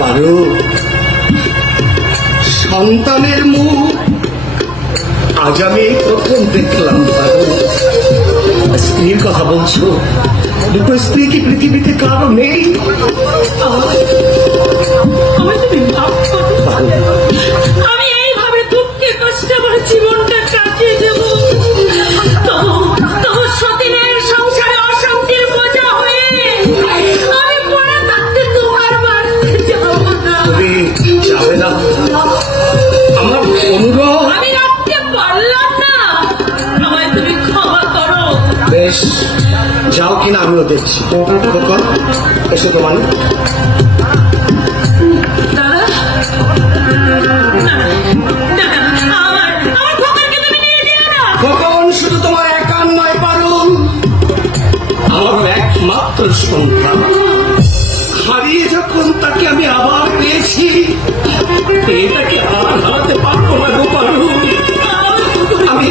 পারো সন্তানের মুখ আজ আমি প্রথম দেখলাম। পারো স্ত্রীর কথা বলছো, দুটো স্ত্রী কি পৃথিবীতে কারো নেই? আমি এইভাবে দুঃখে কষ্ট করে জীবনটা কাটিয়ে দেব, তবু সতীনের সংসারে অশান্তির বোঝা হয়ে আমি পড়ে থাকতে তোমার বাড়িতে যাবো না। তুমি যাবে না? আমার অনুরোধ। আমি রাখতে পারলাম না, আমায় তুমি ক্ষমা করো। বেশ, যাও কিনা আমিও দেখছি। খোকন, এসো তোমার। দাদা, আমার খোকাকে তুমি নিয়ে যেও না। খোকন শুধু তোমার একার নয় পারুল, আমার একমাত্র সন্তান। হারিয়ে যখন তাকে আমি আবার পেয়েছি, এটাকে আর হারাতে পারবো না গো পারুল। আমি